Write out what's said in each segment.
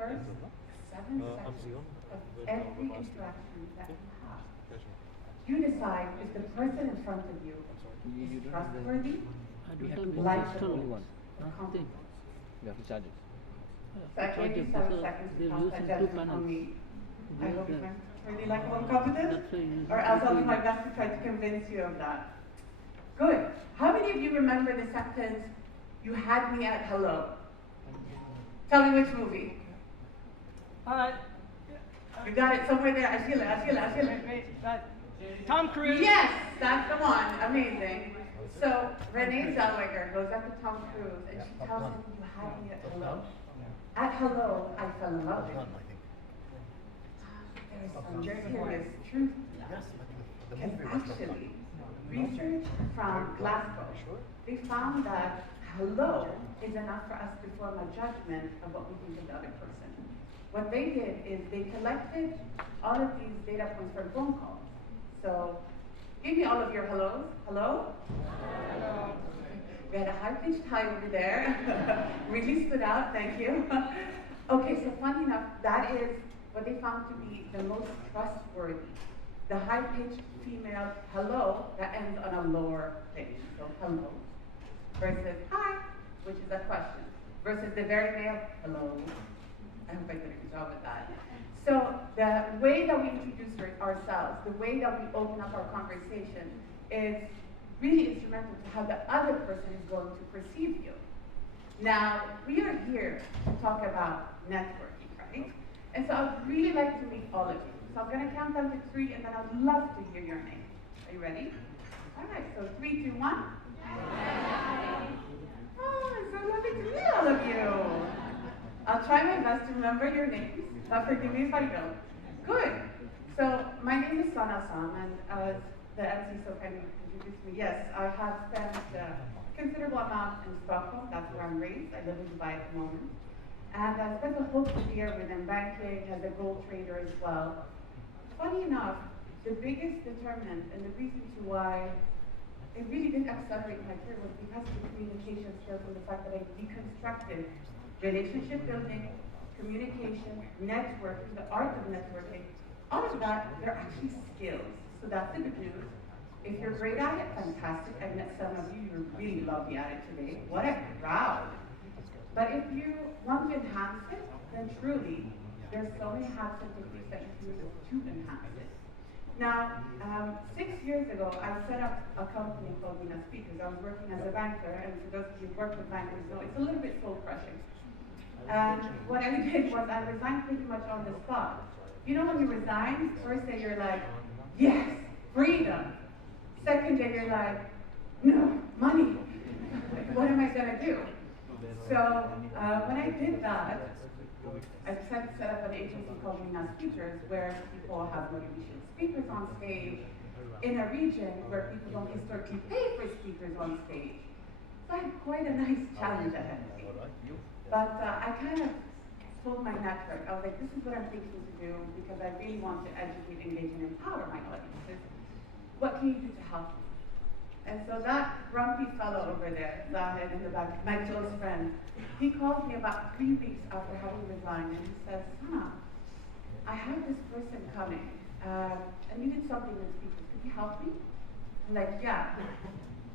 first 7 seconds of every interaction that you have, you decide if the person in front of you is trustworthy, likable, or comfortable. So I gave you 7 seconds to pass that judgment on me. I hope you find really likable and competent, or else I'll do my best to try to convince you of that. Good. How many of you remember the sentence, "You had me at hello"? Tell me which movie. You got it somewhere there. I feel it. Tom Cruise. Yes, that's the one. Amazing. So Renee Zellweger goes up to Tom Cruise and she tells him, "You had me at hello." At hello, I fell in love with you. There is some serious truth to that. Because actually, research from Glasgow, they found that hello is enough for us to form a judgment of what we think of the other person. What they did is they collected all of these data points from phone calls. So, give me all of your hellos. Hello? Hello. We had a high-pitched hi over there. Really stood out, thank you. Okay, so funny enough, that is what they found to be the most trustworthy. The high-pitched female hello that ends on a lower pitch. So hello versus hi, which is a question, versus the very male hello. I hope I did a good job with that. So the way that we introduce ourselves, the way that we open up our conversation is really instrumental to how the other person is going to perceive you. Now, we are here to talk about networking, right? And so I'd really like to meet all of you. So I'm going to count down to 3, and then I'd love to hear your name. Are you ready? All right, so 3, 2, 1. Oh, it's so lovely to meet all of you. I'll try my best to remember your names, but forgive me if I don't. Good. So my name is Saana Azzam, and as the MC so kindly introduced me, yes, I have spent a considerable amount in Stockholm. That's where I'm raised. I live in Dubai at the moment. And I spent a whole career within banking as a gold trader as well. Funny enough, the biggest determinant and the reason to why it really didn't accelerate my career was because of the communication skills and the fact that I deconstructed relationship building, communication, networking, the art of networking. All of that, they're actually skills. So that's the good news. If you're great at it, fantastic. I've met some of you, you're really lovely at it today. What a crowd. But if you want to enhance it, then truly, there's so many hacks and techniques that you can use to enhance it. Now, 6 years ago, I set up a company called MENA Speakers. I was working as a banker, and for those of you who work with bankers know it's a little bit soul-crushing. And what I did was I resigned pretty much on the spot. You know when you resign, first day you're like, yes, freedom. Second day you're like, no, money. Like, what am I gonna do? So when I did that, I decided to set up an agency called MENA Speakers, where people have motivational speakers on stage in a region where people don't historically pay for speakers on stage. So I had quite a nice challenge ahead of me. But I kind of told my network, I was like, this is what I'm thinking to do because I really want to educate, engage, and empower my audiences. What can you do to help me? And so that grumpy fellow over there, Zahid in the back, my close friend, he called me about 3 weeks after having resigned, and he says, Sana, I have this person coming, and you did something with speakers. Could you help me? I'm like, yeah.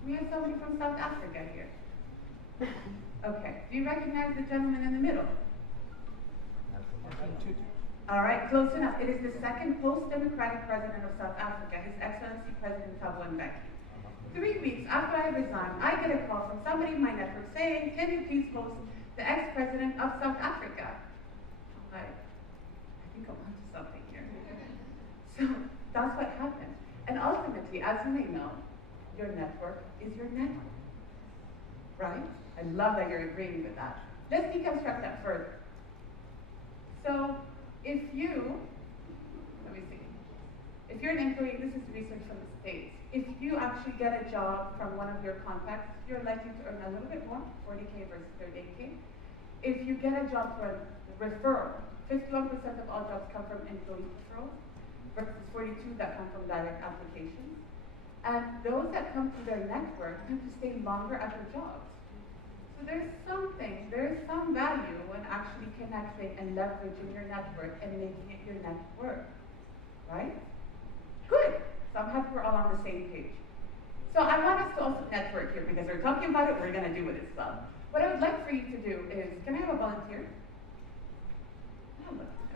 We have somebody from South Africa here. Okay. Do you recognize the gentleman in the middle? All right, close enough. It is the second post-democratic president of South Africa, His Excellency President Thabo Mbeki. 3 weeks after I resigned, I get a call from somebody in my network saying, can you please host the ex-president of South Africa? I'm like, I think I'm onto something here. So that's what happened. And ultimately, as you may know, your network is your network, right? I love that you're agreeing with that. Let's deconstruct that further. So if you, let me see, if you're an employee, this is research from the States. If you actually get a job from one of your contacts, you're likely to earn a little bit more, 40K versus 38K. If you get a job from referral, 51% of all jobs come from employee referrals versus 42 that come from direct applications. And those that come through their network tend to stay longer at their jobs. So there's some value in actually connecting and leveraging your network and making it your net worth, right? Good. So I'm happy we're all on the same page. So I want us to also network here because we're talking about it, we're going to do it as well. What I would like for you to do is, can I have a volunteer?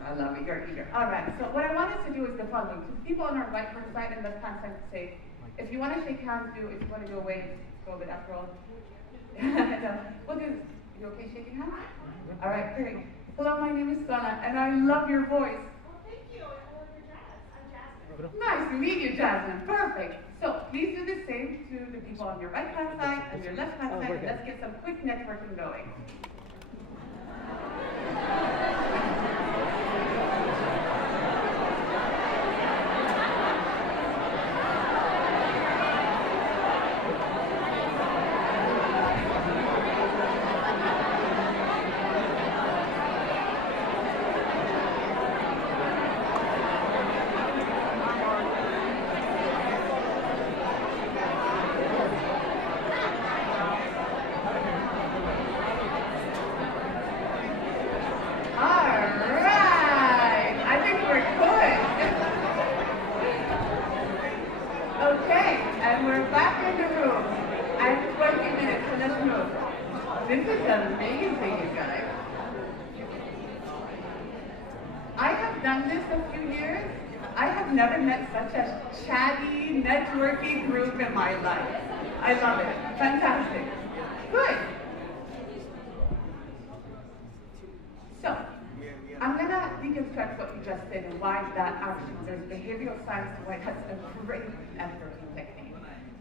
I love it, you're eager. All right, so what I want us to do is the following. To the people on our right-hand side and left-hand side to say, if you want to shake hands, do. If you want to do a wave, go with after all. No, we'll do this. You okay shaking hands? All right, great. Hello, my name is Saana, and I love your voice. Well, thank you. I love your jazz. I'm Jasmine. Nice to meet you, Jasmine. Perfect. So please do the same to the people on your right-hand side and your left-hand side, and let's get some quick networking going. This is amazing, you guys. I have done this a few years. I have never met such a chatty, networky group in my life. I love it. Fantastic. Good. So, I'm going to deconstruct what you just did and why that actually, there's behavioral science and why that's a great networking technique.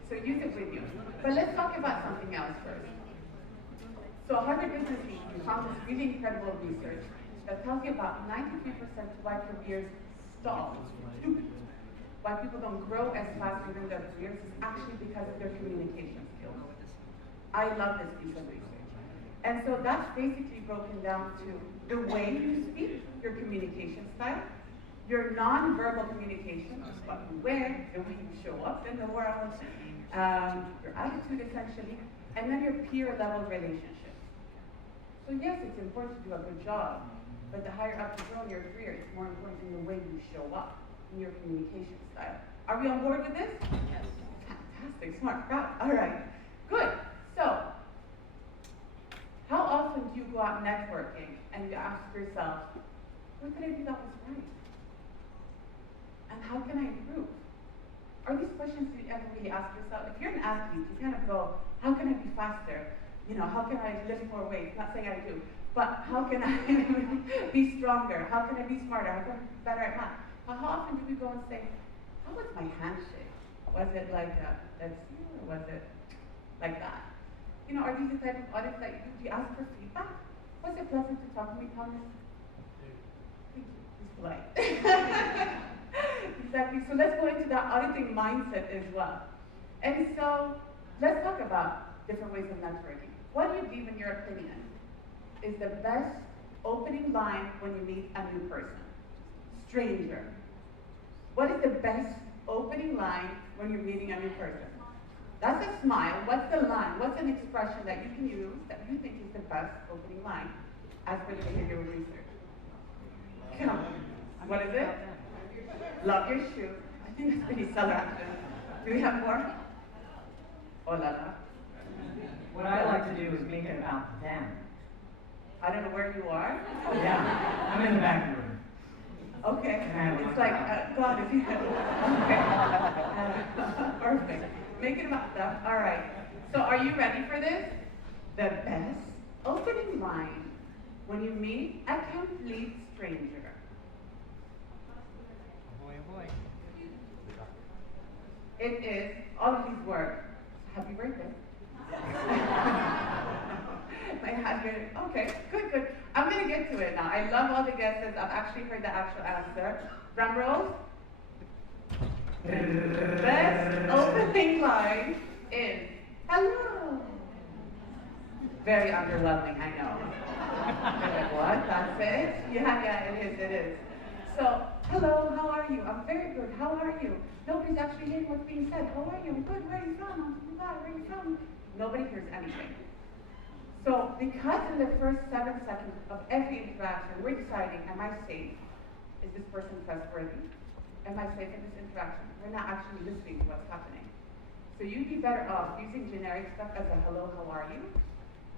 So use it with you. But let's talk about something else first. So Harvard Business Review found this really incredible research that tells you about 93% why careers stall, why people don't grow as fast within their careers is actually because of their communication skills. I love this piece of research. And so that's basically broken down to the way you speak, your communication style, your non-verbal communication, which is what you wear, the way you show up in the world, your attitude essentially, and then your peer level relationships. So yes, it's important to do a good job, but the higher up you go in your career, it's more important in the way you show up, in your communication style. Are we on board with this? Yes. Fantastic, smart crowd. All right, good. So, how often do you go out networking and you ask yourself, what did I do that was right? And how can I improve? Are these questions that you ever really ask yourself? If you're an athlete, you kind of go, how can I be faster? You know, how can I lift more weight? Not saying I do, but how can I be stronger? How can I be smarter? How can I be better at math? How often do we go and say, how was my handshake? Was it like a, let's see, or was it like that? You know, are these the type of audits that you do? Do you ask for feedback? Was it pleasant to talk to me, Thomas? Thank you. He's polite. Exactly. So let's go into that auditing mindset as well. And so let's talk about different ways of networking. What do you believe, in your opinion, is the best opening line when you meet a new person? Stranger. What is the best opening line when you're meeting a new person? That's a smile. What's the line? What's an expression that you can use that you think is the best opening line as per the behavioral research? Come on. What is it? Love your shoe. I think that's pretty Southern action. Do we have more? Oh la la. What I like to do is make it about them. I don't know where you are. Yeah, I'm in the back room. Okay. It's like, God, if you could. Okay. Perfect. Make it about them. All right. So are you ready for this? The best opening line when you meet a complete stranger. Boy, oh boy. It is all of these words. Happy birthday. My husband, okay, good. I'm going to get to it now. I love all the guesses. I've actually heard the actual answer. Drum rolls. The best opening line is, hello. Very underwhelming, I know. You're like, what? That's it? Yeah, it is. So, hello, how are you? I'm very good. How are you? Nobody's actually hearing what's being said. How are you? I'm good. Where are you from? I'm from Dubai. Where are you from? Nobody hears anything. So because in the first 7 seconds of every interaction, we're deciding, am I safe? Is this person trustworthy? Am I safe in this interaction? We're not actually listening to what's happening. So you'd be better off using generic stuff as a hello, how are you?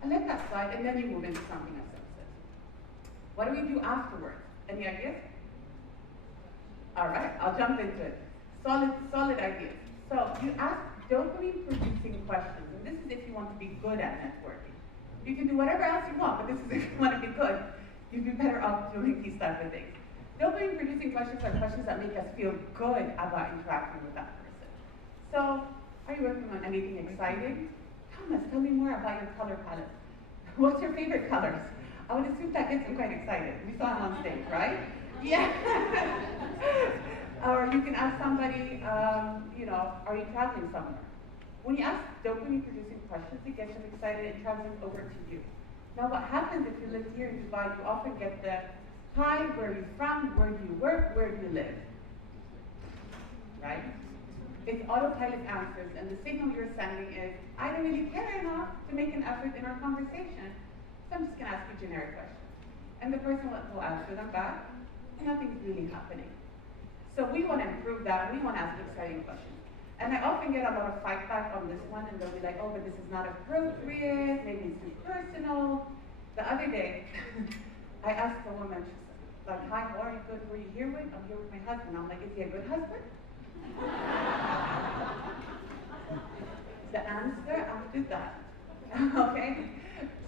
And let that slide, and then you move into something as substantive. What do we do afterwards? Any ideas? All right, I'll jump into it. Solid ideas. So you ask dopamine-producing questions, and this is if you want to be good at networking. You can do whatever else you want, but this is if you want to be good. You'd be better off doing these type of things. Dopamine-producing questions are questions that make us feel good about interacting with that person. So, are you working on anything exciting? Thomas, tell me more about your color palette. What's your favorite colors? I would assume that gets you quite excited. We saw him on stage, right? Yeah. Or you can ask somebody, are you traveling somewhere? When you ask dopamine-producing questions, it gets them excited and travels over to you. Now, what happens if you live here in Dubai, you often get the, hi, where are you from, where do you work, where do you live? Right? It's autopilot answers, and the signal you're sending is, I don't really care enough to make an effort in our conversation, so I'm just going to ask you generic questions. And the person will answer them back, and nothing's really happening. So we want to improve that, and we want to ask exciting questions. And I often get a lot of fight back on this one, and they'll be like, oh, but this is not appropriate, maybe it's too personal. The other day, I asked a woman, she said, like, hi, how are you, good, who are you here with? I'm here with my husband. I'm like, is he a good husband? The answer after that, okay?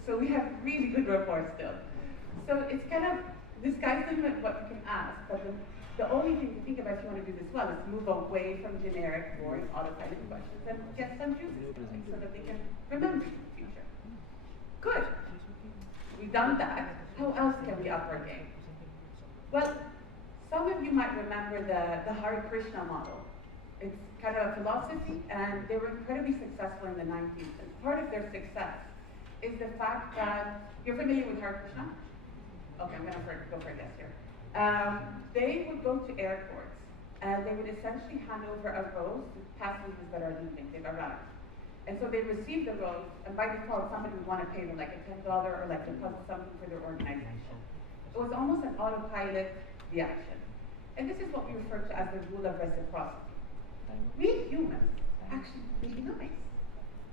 So we have really good rapport still. So it's kind of, this guy's limit what you can ask, but the only thing to think about if you want to do this well is move away from generic, boring, autopilot questions and get some juices so that they can remember you in the future. Good. We've done that. How else can we up our game? Well, some of you might remember the Hare Krishna model. It's kind of a philosophy, and they were incredibly successful in the 90s. And part of their success is the fact that, you're familiar with Hare Krishna? Okay, I'm going to go for a guess here. They would go to airports, and they would essentially hand over a rose to passengers that are leaving, they've arrived. And so they receive the rose, and by default, somebody would want to pay them like a $10 or like deposit something for their organization. It was almost an autopilot reaction. And this is what we refer to as the rule of reciprocity. We humans are actually really nice.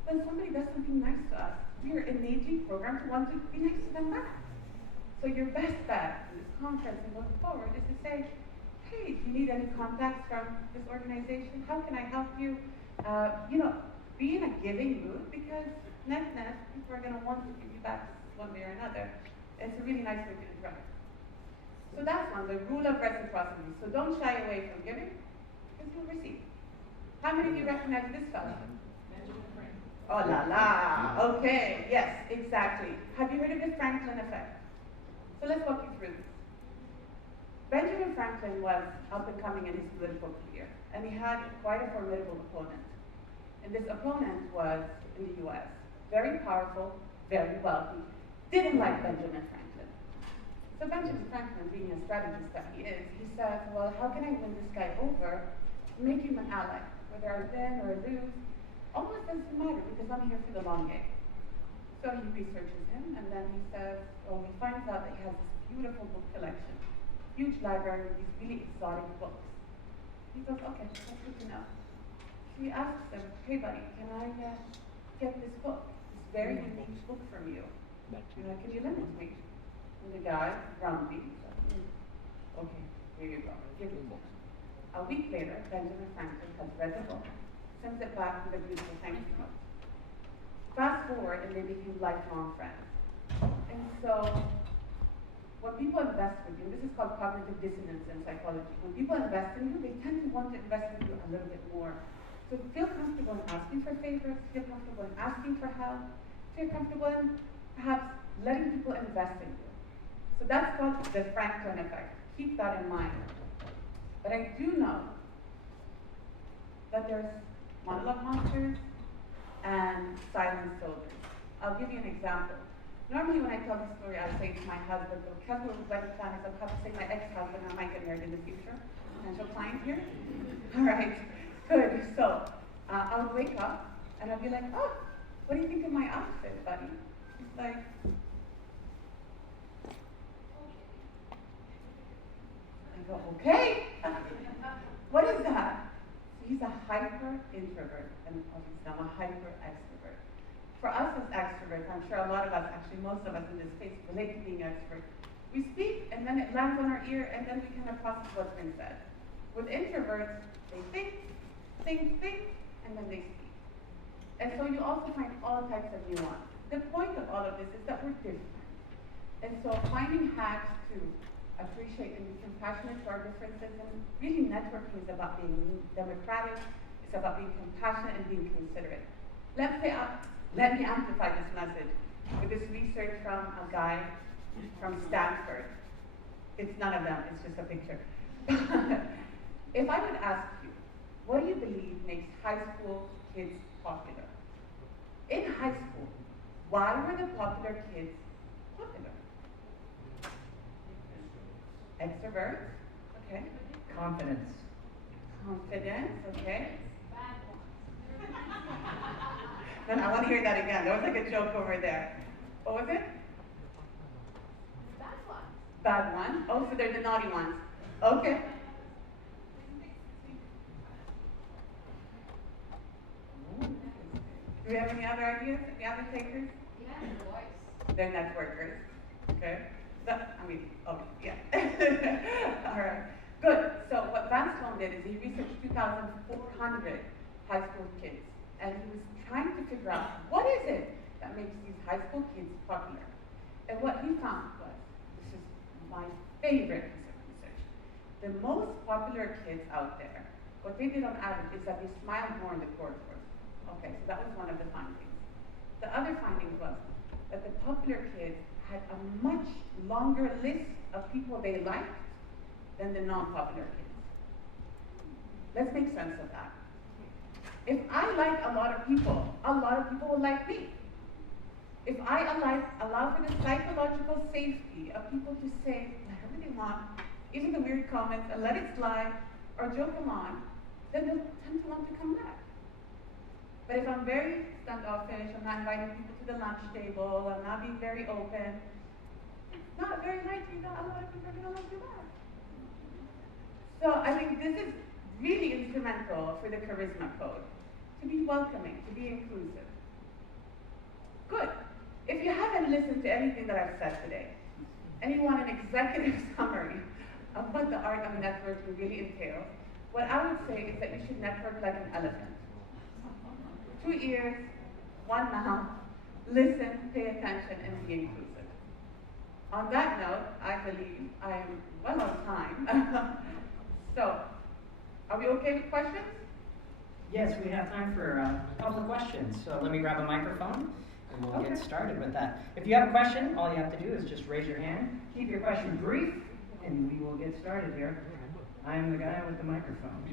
When somebody does something nice to us, we are innately programmed to want to be nice to them back. So your best bet in this conference and going forward is to say, hey, do you need any contacts from this organization? How can I help you? Be in a giving mood, because net, people are going to want to give you back one way or another. It's a really nice way to interact. So that's one, the rule of reciprocity. So don't shy away from giving, because you'll receive. How many of you recognize this fellow? Oh la la, okay, yes, exactly. Have you heard of the Franklin effect? So let's walk you through this. Benjamin Franklin was up and coming in his political career, and he had quite a formidable opponent. And this opponent was in the US, very powerful, very wealthy, didn't like Benjamin Franklin. So Benjamin Franklin, being a strategist that he is, he says, well, how can I win this guy over, make him an ally? Whether I win or lose, almost doesn't matter, because I'm here for the long game. So he researches him, and then he says, well, he finds out that he has this beautiful book collection, huge library with these really exotic books. He goes, okay, that's good to know. So he asks him, hey buddy, can I get this book, this very unique book from you? Can you lend it to me? And the guy, grumpy, says, okay, here you go, give me the book. A week later, Benjamin Franklin has read the book, sends it back with a beautiful thank you note. Fast forward, and they became lifelong friends. And so, when people invest with you, this is called cognitive dissonance in psychology. When people invest in you, they tend to want to invest in you a little bit more. So feel comfortable in asking for favors, feel comfortable in asking for help, feel comfortable in perhaps letting people invest in you. So that's called the Franklin effect. Keep that in mind. But I do know that there's monologue monsters and silent soldiers. I'll give you an example. Normally when I tell this story, I say to my husband, because we're wedding planners, I'll have to say my ex-husband, I might get married in the future. Potential client here. All right, good. So I would wake up and I'd be like, oh, what do you think of my outfit, buddy? He's like, I go, okay. What is that? So he's a hyper introvert, and obviously I'm a hyper extrovert. For us as extroverts, I'm sure a lot of us, actually most of us in this space, relate to being extroverts. We speak, and then it lands on our ear, and then we kind of process what's been said. With introverts, they think, and then they speak. And so you also find all types of nuance. The point of all of this is that we're different. And so finding hacks to appreciate and be compassionate to our differences, and really networking is about being democratic, it's about being compassionate and being considerate. Let me amplify this message with this research from a guy from Stanford. It's none of them, it's just a picture. If I would ask you, what do you believe makes high school kids popular? In high school, why were the popular kids popular? Extroverts, okay. Confidence. Confidence, okay. No, I want to hear that again. There was like a joke over there. What was it? Bad one. Bad one. Oh, so they're the naughty ones. Okay. Do we have any other ideas? Any other takers? Yeah, the voice. They're networkers. Okay. Yeah. All right. Good. So what Van Sloan did is he researched 2,400 high school kids, and he was trying to figure out what is it that makes these high school kids popular. And what he found was, this is my favorite piece of research, the most popular kids out there, what they did on average is that they smiled more in the corridors. Okay, so that was one of the findings. The other finding was that the popular kids had a much longer list of people they liked than the non-popular kids. Let's make sense of that. If I like a lot of people will like me. If I allow for the psychological safety of people to say whatever they want, even the weird comments, and let it slide, or joke along, then they'll tend to want to come back. But if I'm very standoffish, I'm not inviting people to the lunch table, I'm not being very open, it's not very likely that a lot of people are going to like you back. So I think this is really instrumental for the charisma code, to be welcoming, to be inclusive. Good. If you haven't listened to anything that I've said today, and you want an executive summary of what the art of networking really entails, what I would say is that you should network like an elephant. 2 ears, 1 mouth, listen, pay attention, and be inclusive. On that note, I believe I am well on time. So, are we okay with questions? Yes, we have time for a couple of questions. So let me grab a microphone and we'll get started with that. If you have a question, all you have to do is just raise your hand. Keep your question brief and we will get started here. I'm the guy with the microphone.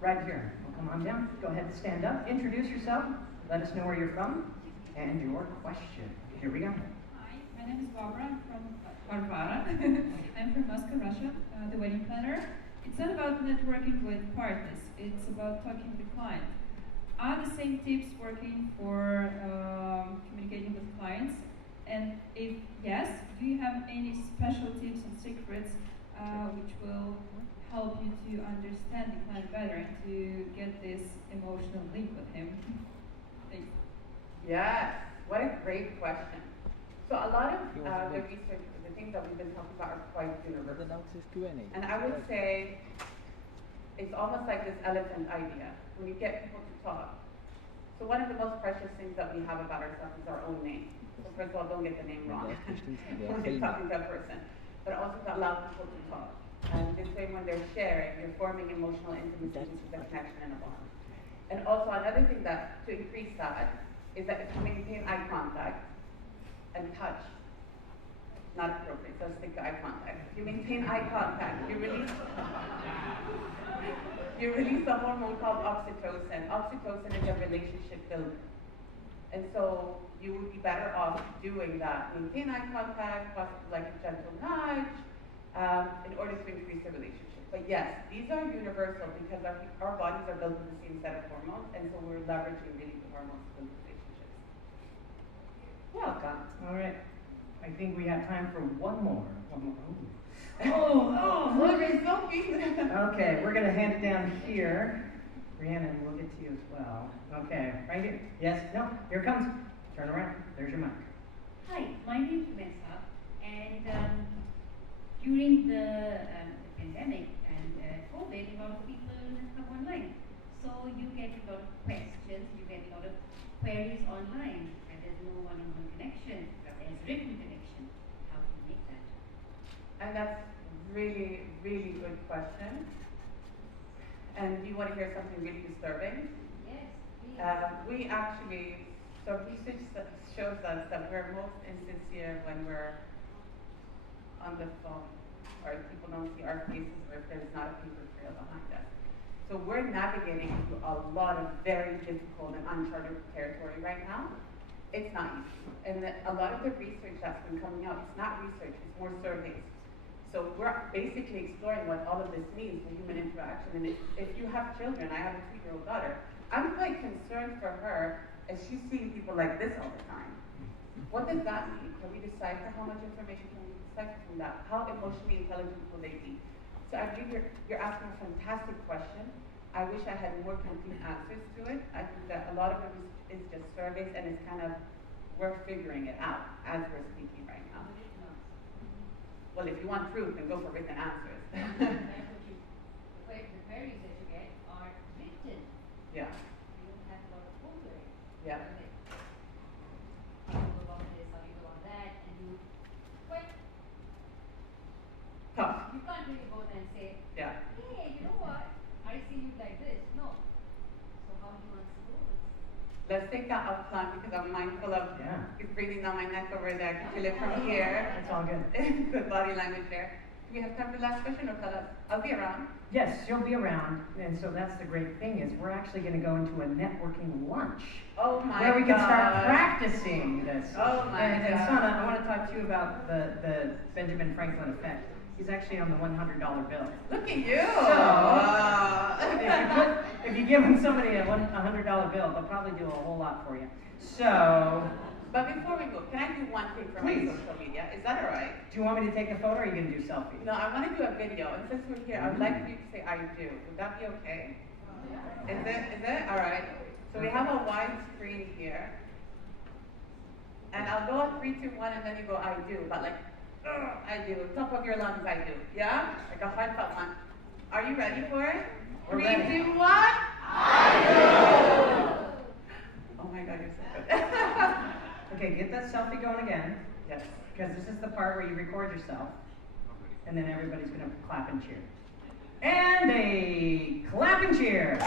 Right here. Well, come on down. Go ahead and stand up. Introduce yourself. Let us know where you're from and your question. Here we go. Hi, my name is Barbara. I'm from Varvara. I'm from Moscow, Russia, the wedding planner. It's not about networking with partners. It's about talking to the client. Are the same tips working for communicating with clients? And if yes, do you have any special tips and secrets which will help you to understand the client better and to get this emotional link with him? Thanks. Yes, what a great question. So a lot of the research, the things that we've been talking about are quite universal. And I would say it's almost like this elephant idea, when you get people to talk. So one of the most precious things that we have about ourselves is our own name. So first of all, don't get the name wrong when you're talking to a person. But also to allow people to talk. And this way when they're sharing, you're forming emotional intimacy, which is a connection and a bond. And also another thing that, to increase that, is that if you maintain eye contact and touch, not appropriate, so stick to eye contact. If you maintain eye contact, you release a hormone called oxytocin. Oxytocin is a relationship builder. And so you would be better off doing that. Maintain eye contact, possibly like a gentle nudge, in order to increase the relationship. But yes, these are universal because our bodies are built with the same set of hormones, and so we're leveraging really the hormones to build relationships. Welcome. All right. I think we have time for one more. Ooh. Look, you're so cute. Okay, we're going to hand it down here. Rhiannon, we'll get to you as well. Okay, right here. Yes, no, here it comes. Turn around. There's your mic. Hi, my name is Jumeirah, and during the pandemic and COVID, a lot of people have come online. So you get a lot of questions, you get a lot of queries online, and there's no one-on-one connection. There's written connection. How do you make that? And that's really, really good question. And do you want to hear something really disturbing? Yes, please. We actually, so research shows us that we're most insincere when we're on the phone, or if people don't see our faces, or if there's not a paper trail behind us. So we're navigating through a lot of very difficult and uncharted territory right now. It's not easy. And a lot of the research that's been coming out, it's not research, it's more surveys. So we're basically exploring what all of this means for human interaction. And if you have children, I have a 2-year-old daughter, I'm quite concerned for her as she's seeing people like this all the time. What does that mean? Can we decipher how much information can we decipher from that? How emotionally intelligent will they be? So I believe you're asking a fantastic question. I wish I had more complete answers to it. I think that a lot of it is just surveys, and it's kind of, we're figuring it out as we're speaking right now. Well, if you want proof, then go for written answers. The queries that you get are written. Yeah. You don't have a lot of vocabulary. Yeah. How you go about this, how you go about that, and you quite Tough. you can't really go there and say, Yeah. hey, you know what? I see you like this. No. So how do you answer those? Let's take that offline because I'm mindful of it's breathing down my neck over there. I can feel it from here. It's all good. Good body language there. Do we have time for the last question, or tell us? I'll be around. Yes, you'll be around, and so that's the great thing is we're actually going to go into a networking lunch. Oh my god. Where we can start practicing this. Oh my and god. Saana, I want to talk to you about the Benjamin Franklin effect. He's actually on the $100 bill. Look at you! So, if you give somebody a $100 bill, they'll probably do a whole lot for you. So, But before we go, can I do one thing for my Please. social media? Is that alright? do you want me to take a photo or are you going to do selfie? No, I want to do a video, and since we're here, I would like for you to say I do. Would that be okay? Is it? Alright. So we have a wide screen here. And I'll go at 3, 2, 1, and then you go I do. But like, I do. Top of your lungs, I do. Yeah? Like a heartfelt one. Are you ready for it? We're 3, ready. 2, 1. I do! Oh my god, you're so good. Okay, get that selfie going again. Yes. Because this is the part where you record yourself. And then everybody's going to clap and cheer. And a clap and cheer.